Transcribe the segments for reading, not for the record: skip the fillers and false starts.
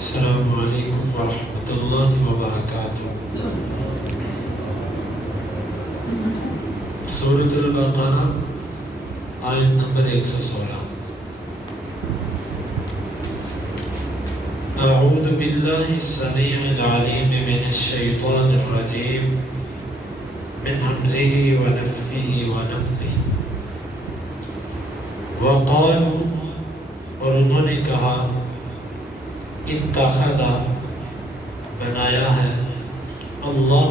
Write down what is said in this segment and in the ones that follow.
السلام علیکم ورحمۃ اللہ وبرکاتہ۔ سورۃ البقرہ آیت نمبر 116۔ اعوذ باللہ السمیع العلیم من الشیطان الرجیم من ہمزہ ونفخہ ونفثہ۔ وقالوا، اور انہوں نے کہا، اتخذ، بنایا ہے، اللہ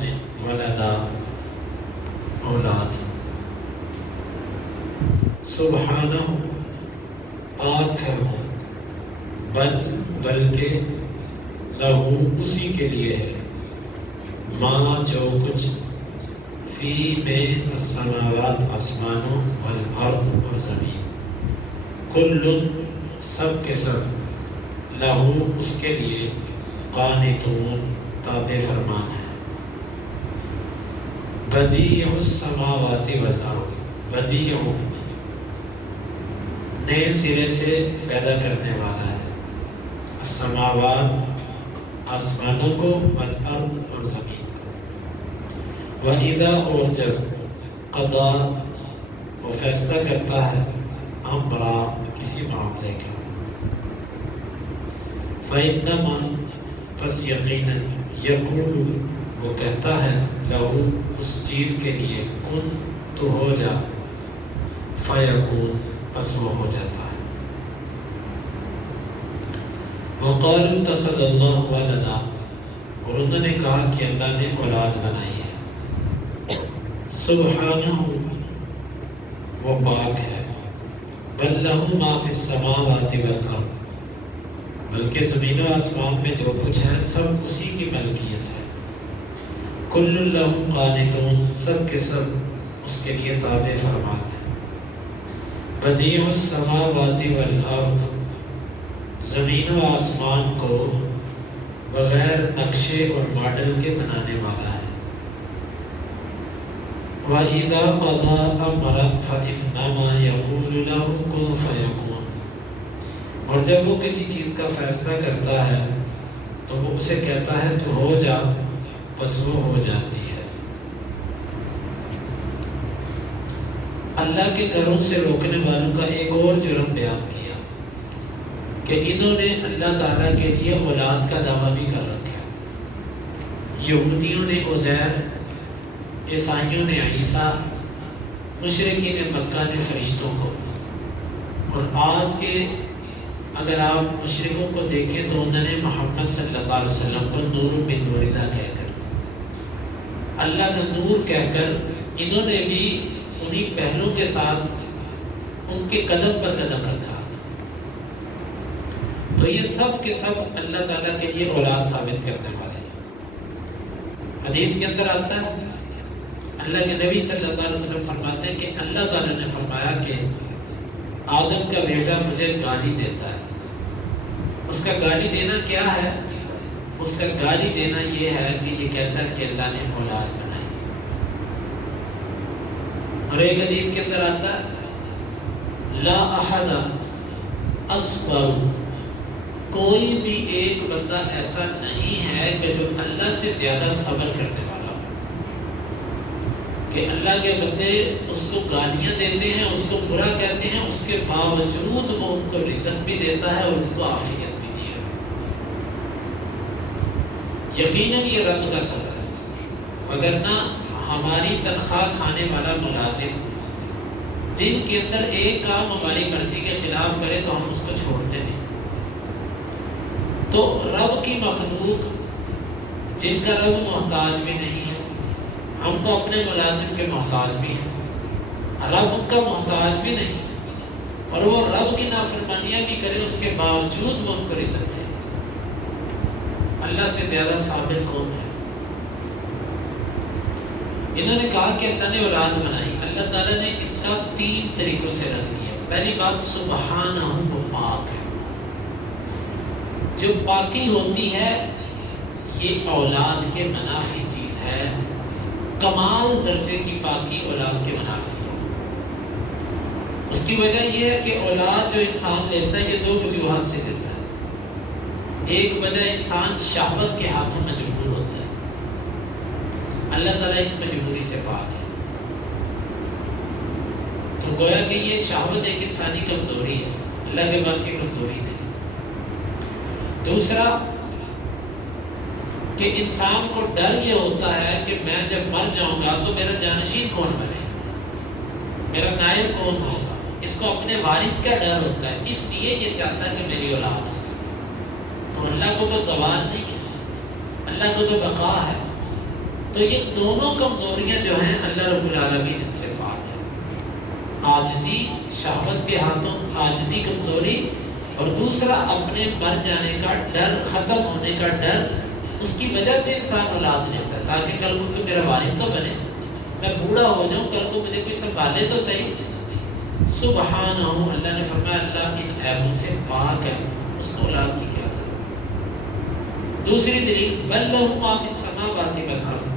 نے، ولدا، اولاد، سبحانہ، پاک ہے وہ، بلکہ لہو، اسی کے لیے ہے، ما، جو کچھ، فی میں، السماوات، آسمانوں، والارض، اور زمین، کل، سب کے سب، لہو، اس کے لیے، قانتون، تابع فرمان ہے۔ بدیع السماوات والارض، بدیع، نئے سرے سے پیدا کرنے والا ہے، السماوات، آسمانوں کو، والارض، اور زمین کو، وَإِذَا، اور جب، قضا، وہ فیصلہ کرتا ہے، امرا، کسی معاملے کا، فَإِنَّمَا، پس یقیناً، یقول، وہ کہتا ہے، لہو، اس چیز کے لیے، کن، تو ہو جا، فَيَكُونُ، پس وہ ہو جاتا ہے۔ وَقَالُوا اتَّخَذَ اللَّهُ وَلَدًا، اور انہوں نے کہا کہ اللہ نے اولاد بنائی ہے، سبحانہ، وہ پاک ہے، بل لہ ما فی السماوات والارض، بلکہ زمین و آسمان میں جو کچھ ہے سب اسی کی ملکیت ہے، کل لہ قانتون، سب کے سب اس کے لیے تابع فرمان ہے، بدیع السماوات والارض، زمین و آسمان کو بغیر نقشے اور ماڈل کے بنانے والا ہے، وَإِذَا قَضَىٰ أَمْرًا فَإِنَّمَا يَقُولُ لَهُ كُن فَيَكُونُ، اور جب وہ کسی چیز کا فیصلہ کرتا ہے تو وہ اسے کہتا ہے تو ہو جا، بس وہ ہو جاتی ہے۔ اللہ کے گھروں سے روکنے والوں کا ایک اور جرم بیان کیا کہ انہوں نے اللہ تعالیٰ کے لیے اولاد کا دعویٰ بھی کر رکھا ہے۔ یہودیوں نے عزیر، عیسائیوں نے عیسیٰ، مشرکین مکہ نے فرشتوں کو، اور آج کے اگر آپ مشرکوں کو دیکھیں تو انہوں نے محمد صلی اللہ علیہ وسلم کو نور من نور اللہ کہہ کر، اللہ کا نور کہہ کر، انہوں نے بھی انہی پہلوں کے ساتھ ان کے قدم پر قدم رکھا۔ تو یہ سب کے سب اللہ تعالیٰ کے لیے اولاد ثابت کرنے والے ہیں۔ حدیث کے اندر آتا ہے، اللہ کے نبی صلی اللہ علیہ وسلم فرماتے ہیں کہ اللہ تعالیٰ نے فرمایا کہ آدم کا بیٹا مجھے گالی دیتا ہے۔ اس کا گالی دینا کیا ہے؟ اس کا گالی دینا یہ ہے کہ یہ کہتا ہے کہ اللہ نے اولاد بنائی۔ اور ایک حدیث کے اندر آتا ہے، لا احد اصبر، کوئی بھی ایک بندہ ایسا نہیں ہے کہ جو اللہ سے زیادہ صبر کرنے والا ہو، کہ اللہ کے بندے اس کو گالیاں دیتے ہیں، اس کو برا کہتے ہیں، اس کے باوجود وہ ان کو رزق بھی دیتا ہے اور ان کو عافیت بھی دیا۔ یقیناً یہ رب کا صبر ہے، وگرنہ ہماری تنخواہ کھانے والا ملازم دن کے اندر ایک کام ہماری مرضی کے خلاف کرے تو ہم اس کو چھوڑتے نہیں۔ تو رب کی مخلوق جن کا رب محتاج بھی نہیں ہے، ہم تو اپنے ملازم کے محتاج بھی ہیں، رب کا محتاج بھی نہیں، اور وہ رب کی نافرمانیاں بھی کرے اس کے باوجود وہ ان کو رزق دے۔ اللہ سے زیادہ صابر کون ہے؟ انہوں نے کہا کہ اللہ نے اولاد بنائی۔ اللہ تعالیٰ نے اس کا 3 طریقوں سے رد کیا۔ پہلی بات، سبحانہ، وہ پاک ہے۔ جو پاکی ہوتی ہے یہ اولاد کے منافی چیز ہے، کمال درجے کی پاکی اولاد کے منافی ہے۔ اس کی وجہ یہ ہے کہ اولاد جو انسان لیتا ہے یہ 2 وجوہات سے لیتا ہے۔ ایک وجہ انسان شہوت کے ہاتھوں مجبور ہوتا ہے، اللہ تعالیٰ اس مجبوری سے پاک ہے۔ تو گویا کہ یہ شہوت ایک انسانی کمزوری ہے، اللہ کے پاس یہ کمزوری نہیں۔ دوسرا کہ انسان کو ڈر یہ ہوتا ہے کہ میں جب مر جاؤں گا تو میرا جانشین کون بنے، میرا نائب کون ہوگا، اس کو اپنے وارث کا ڈر ہوتا ہے، اس لیے یہ چاہتا ہے کہ میری اولاد ہو۔ تو اللہ کو تو زوال نہیں ہے، اللہ کو تو بقا ہے۔ تو یہ دونوں کمزوریاں جو ہیں اللہ رب العالمین ان سے پاک ہے، عاجزی، شہوت کے ہاتھوں عاجزی، کمزوری، اور دوسرا اپنے مر جانے کا ڈر، ختم ہونے کا ڈر، اس کی وجہ سے انسان اولاد لیتا ہے تاکہ کل کو میرا وارث تو بنے، میں بوڑھا ہو جاؤں کل کو مجھے کوئی سنبھالے تو صحیح۔ سبحانہ، اللہ نے فرمایا اللہ ان عیبوں سے پاک ہے، اس کو اولاد کی کیا ضرورت۔ دوسری دلیل بل لہ ما فی السماوات والارض،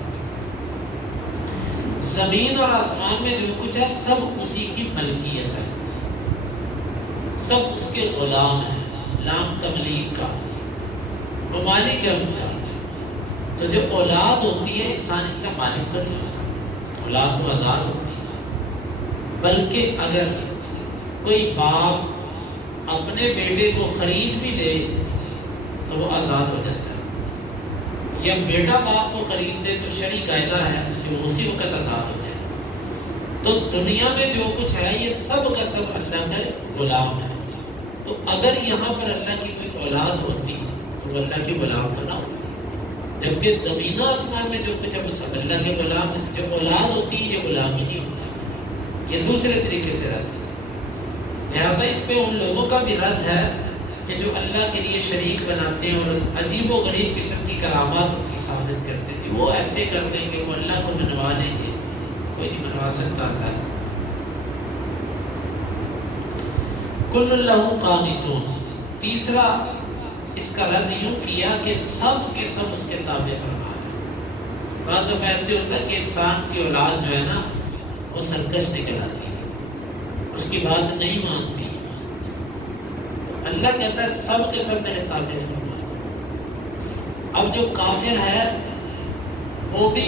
زمین اور آسمان میں جو کچھ ہے سب اسی کی ملکیت ہے، سب اس کے غلام ہیں، لام تملیک کا، وہ مالک ہے ان کا۔ تو جو اولاد ہوتی ہے انسان اس کا مالک تو نہیں ہوتا، اولاد تو آزاد ہوتی ہے، بلکہ اگر کوئی باپ اپنے بیٹے کو خرید بھی لے تو وہ آزاد ہو جاتا ہے، یا بیٹا باپ کو خرید لے تو شرعی قاعدہ ہے کہ وہ اسی وقت آزاد ہو جائے۔ تو دنیا میں جو کچھ ہے یہ سب کا سب اللہ کا غلام ہے۔ تو اگر یہاں پر اللہ کی کوئی اولاد ہوتی تو وہ اللہ کی غلام تو نہ ہوتی، جبکہ زمین و آسمان میں جو کچھ ہے وہ سب اللہ کے غلام ہے۔ جو اولاد ہوتی ہے یہ غلام ہی نہیں ہوتا، یہ دوسرے طریقے سے رد ہے۔ لہٰذا اس پہ ان لوگوں کا بھی رد ہے کہ جو اللہ کے لیے شریک بناتے ہیں اور عجیب و غریب قسم کی کرامات کی ثابت کرتے ہیں کہ وہ ایسے کر دیں گے، وہ اللہ کو منوا لیں گے، کوئی نہیں منوا سکتا اللہ ہے۔ کل اللہ قانتون، تیسرا اس کا رد یوں کیا کہ سب کے سب اس کے تابع فرما ہے۔ بعض دفعہ ایسے ہوتا ہے کہ انسان کی اولاد جو ہے نا وہ سرکش نکل آتی ہے، اس کی بات نہیں مانتی، اللہ کہتا ہے سب کے سب میرے تابع فرما ہے۔ اب جو کافر ہے وہ بھی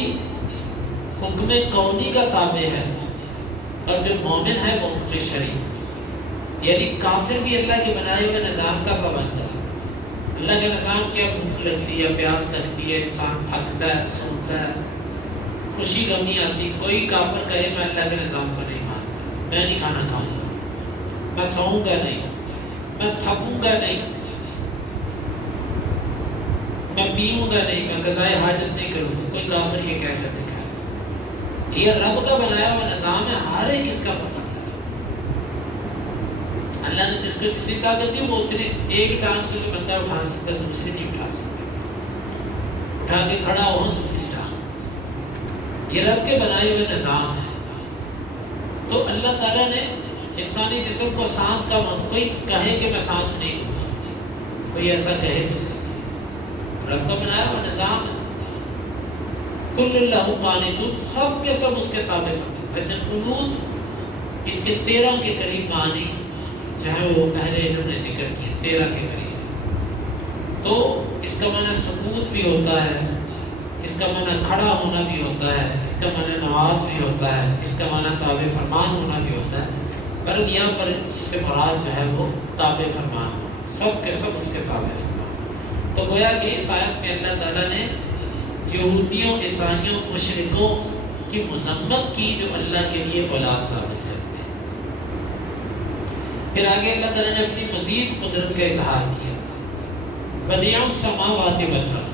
حکم کونی کا تابع ہے، اور جو مومن ہے وہ حکم شرعی، یعنی کافر بھی اللہ کے بنائے ہوئے نظام کا پابند ہے۔ اللہ کا نظام کیا، بھوک لگتی ہے، پیاس لگتی ہے، انسان تھکتا ہے، سوتا ہے، خوشی غمی آتی، کوئی کافر کہے میں اللہ کے نظام کو نہیں مانتا، میں نہیں کھانا کھاؤں گا، میں سوؤں گا نہیں، میں تھکوں گا نہیں، میں پیوں گا نہیں، میں قضائے حاجت نہیں کروں گا، کوئی کافر یہ کہہ کر دکھائے۔ یہ رب کا بنایا ہوا نظام ہے، ہر ایک اس کا پتہ ہے۔ اللہ نے جس کو جتنی طاقت دی وہ اتنی، ایک ٹانگ جو بندہ اٹھا سکتا دوسری نہیں اٹھا سکتا، اٹھا کے کھڑا ہو دوسری ٹانگ، یہ رب کے بنائے ہوئے نظام ہے۔ تو اللہ تعالیٰ نے انسانی جسم کو سانس کا کوئی کہے کہ میں سانس نہیں لوں، کوئی ایسا کہے تو صحیح، رب کا بنایا ہوا نظام ہے۔ کل اللہ قانتون، سب کے سب اس کے تابع۔ ویسے قنوت اس کے 13 کے قریب معنی جو ہے وہ اہل علم نے ذکر کیا، 13 کے قریب۔ تو اس کا معنی سکوت بھی ہوتا ہے، اس کا معنی کھڑا ہونا بھی ہوتا ہے، اس کا معنی نواز بھی ہوتا ہے، اس کا معنی تابع فرمان ہونا بھی ہوتا ہے، پر یہاں پر اس سے مراد جو ہے وہ تابع فرمان ہونا، سب کے سب اس کے تابع فرمان۔ تو گویا کہ اس آیت میں اللہ تعالیٰ نے یہودیوں، عیسائیوں، مشرکوں کی مذمت کی جو اللہ کے لیے اولاد ثابت کرتے ہیں۔ پھر آگے اللہ تعالیٰ نے اپنی مزید قدرت کا اظہار کیا، بدیع السماوات والارض۔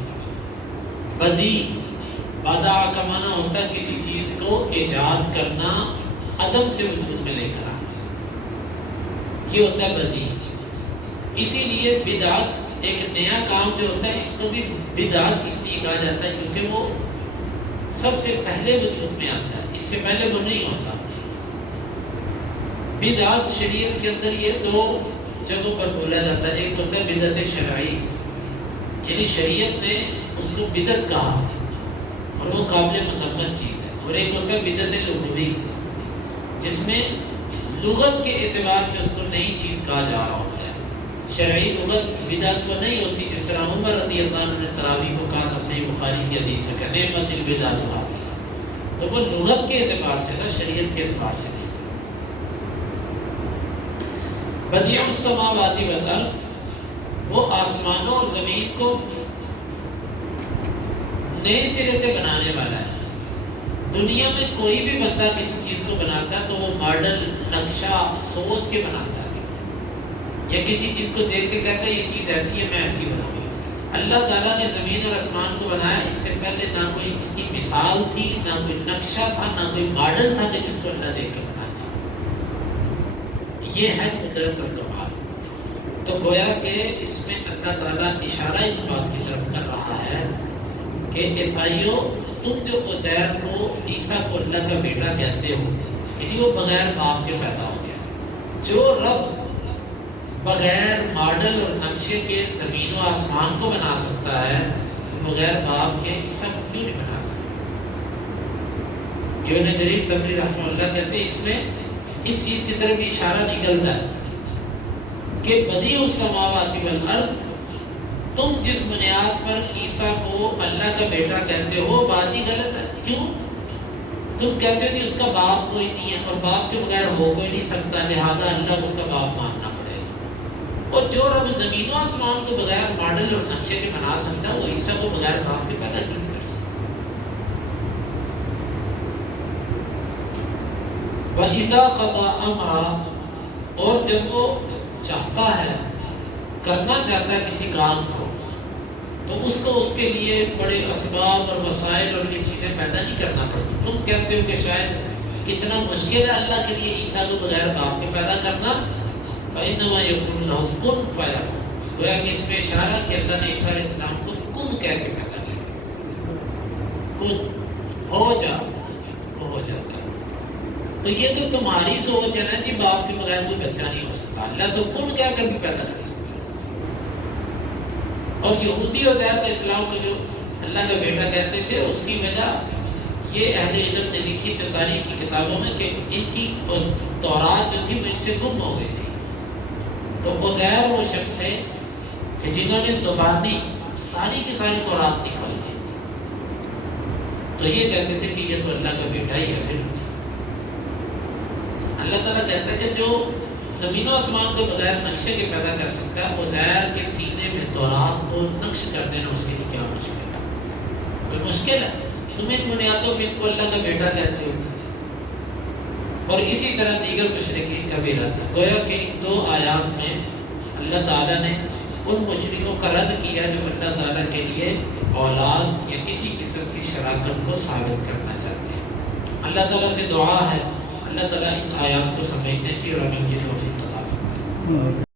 بدیع، بدع کا معنی ہوتا ہے کسی چیز کو ایجاد کرنا، عدم سے وجود میں لے کر آنا، یہ ہوتا ہے بدیع۔ اسی لیے بدعت، ایک نیا کام جو ہوتا ہے اس کو بھی بدعت اس لیے کہا جاتا ہے کیونکہ وہ سب سے پہلے وجود میں آتا ہے، اس سے پہلے وہ نہیں ہوتا۔ بدعت شریعت کے اندر یہ 2 جگہوں پر بولا جاتا ہے، ایک ہوتا ہے بدعت شرعی، یعنی شریعت نے اس کو بدعت کہا اور وہ قابل مذمت چیز ہے، اور ایک ہوتا ہے بدعت لغوی جس میں لغت کے اعتبار سے اس کو نئی چیز کہا جا رہا ہوتا ہے۔ شرعی لغت بدعت وہ نہیں ہوتی، جس طرح عمر رضی اللہ عنہ نے تراویح کو کہا تھا صحیح بخاری کی حدیث ہے کہ نعمت البدعۃ هذه، تو وہ لغت کے اعتبار سے نا، شریعت کے اعتبار سے نہیں۔ بدیع السماوات والارض، وہ آسمانوں اور زمین کو نئے سرے سے بنانے والا ہے۔ دنیا میں کوئی بھی بندہ کسی چیز کو بناتا ہے تو وہ ماڈل نقشہ سوچ کے بناتا ہے، یا کسی چیز کو دیکھ کے کہتا ہے یہ چیز ایسی ہے میں ایسی بناؤں گا۔ اللہ تعالیٰ نے زمین اور آسمان کو بنایا، اس سے پہلے نہ کوئی اس کی مثال تھی، نہ کوئی نقشہ تھا، نہ کوئی ماڈل تھا کہ جس کو اللہ دیکھ کے بناتا۔ یہ ہے قدرت اور کمال۔ تو گویا کہ اس میں اللہ تعالیٰ اشارہ اس بات کی طرف کر رہا ہے کہ عیسائیوں، تم جو عزیر کو، عیسیٰ کو اللہ کا بیٹا کہتے ہو، یعنی وہ بغیر باپ کے پیدا ہو گیا۔ جو رب بغیر ماڈل اور نقشے کے زمین و آسمان کو بنا سکتا ہے، بغیر باپ کے عیسیٰ کو کیوں نہیں بنا سکتا؟ ابن جریر طبری رحمہ اللہ کہتے ہیں اس میں اس چیز کی طرف اشارہ نکلتا ہے کہ بدیع السماوات والارض، تم جس بنیاد پر عیسیٰ کو اللہ کا بیٹا کہتے ہو بات ہی غلط ہے۔ کیوں؟ تم کہتے ہو کہ اس کا باپ کوئی نہیں ہے، اور باپ کے بغیر ہو کوئی نہیں سکتا، لہٰذا اللہ اس کا باپ ماننا پڑے گا۔ اور جو رب زمین و آسمان کو بغیر ماڈل اور نقشے کے بنا سکتا ہے، وہ عیسیٰ کو بغیر باپ کے پیدا کیوں نہیں کر سکتا؟ وَإِذَا قَضَىٰ أَمْرًا، اور جب وہ چاہتا ہے، کرنا چاہتا ہے کسی کام کو، تو اس کو اس کے لیے بڑے اسباب اور وسائل اور یہ چیزیں پیدا نہیں کرنا پڑتی۔ تم کہتے ہو کہ شاید اتنا مشکل ہے اللہ کے لیے عیسیٰ کو بغیر باپ کے پیدا کرنا، فَإِنَّمَا يَقُولُ لَهُ كُن فَيَكُونُ، گویا کہ اس میں اشارہ کہ اللہ نے عیسیٰ علیہ السلام کو کن کہہ کے پیدا کیا، کن ہو جا، وہ ہو جاتا ہے۔ تو یہ تو تمہاری سوچ ہے نا کہ باپ کے بغیر کوئی بچہ نہیں ہو سکتا، اللہ تو کن کہہ کر بھی پیدا کر سکتا۔ اور یہودی اور زیادہ اسلام کو جو اللہ کا بیٹا کہتے تھے، اس کی وجہ یہ اہل علم نے لکھی تھی تاریخ کی کتابوں میں کہ ان کی تورات جو تھی وہ ان سے گم ہو گئی تھی۔ تو عزیر وہ شخص ہے کہ جنہوں نے زبانی ساری کی ساری تورات نکالی تھی، تو یہ کہتے تھے کہ یہ تو اللہ کا بیٹا ہی ہے۔ پھر اللہ تعالیٰ کہتا ہے کہ جو زمین و آسمان کو بغیر نقشے کے پیدا کر سکتا ہے، عزیر کے سینے میں تورات کو نقش کر دینا اس کے لیے کیا مشکل ہے؟ کوئی مشکل ہے؟ تم ان بنیادوں میں ان کو اللہ کا بیٹا کہتے ہو۔ اور اسی طرح دیگر مشرکین کا بھی رد ہے۔ گویا کہ ان دو آیات میں اللہ تعالیٰ نے ان مشرکوں کا رد کیا جو اللہ تعالیٰ کے لیے اولاد یا کسی قسم کی شراکت کو ثابت کرنا چاہتے ہیں۔ اللہ تعالیٰ سے دعا ہے اللہ تعالیٰ ان آیات کو سمجھنے کی اور عمل کی توفیق عطا فرمائے۔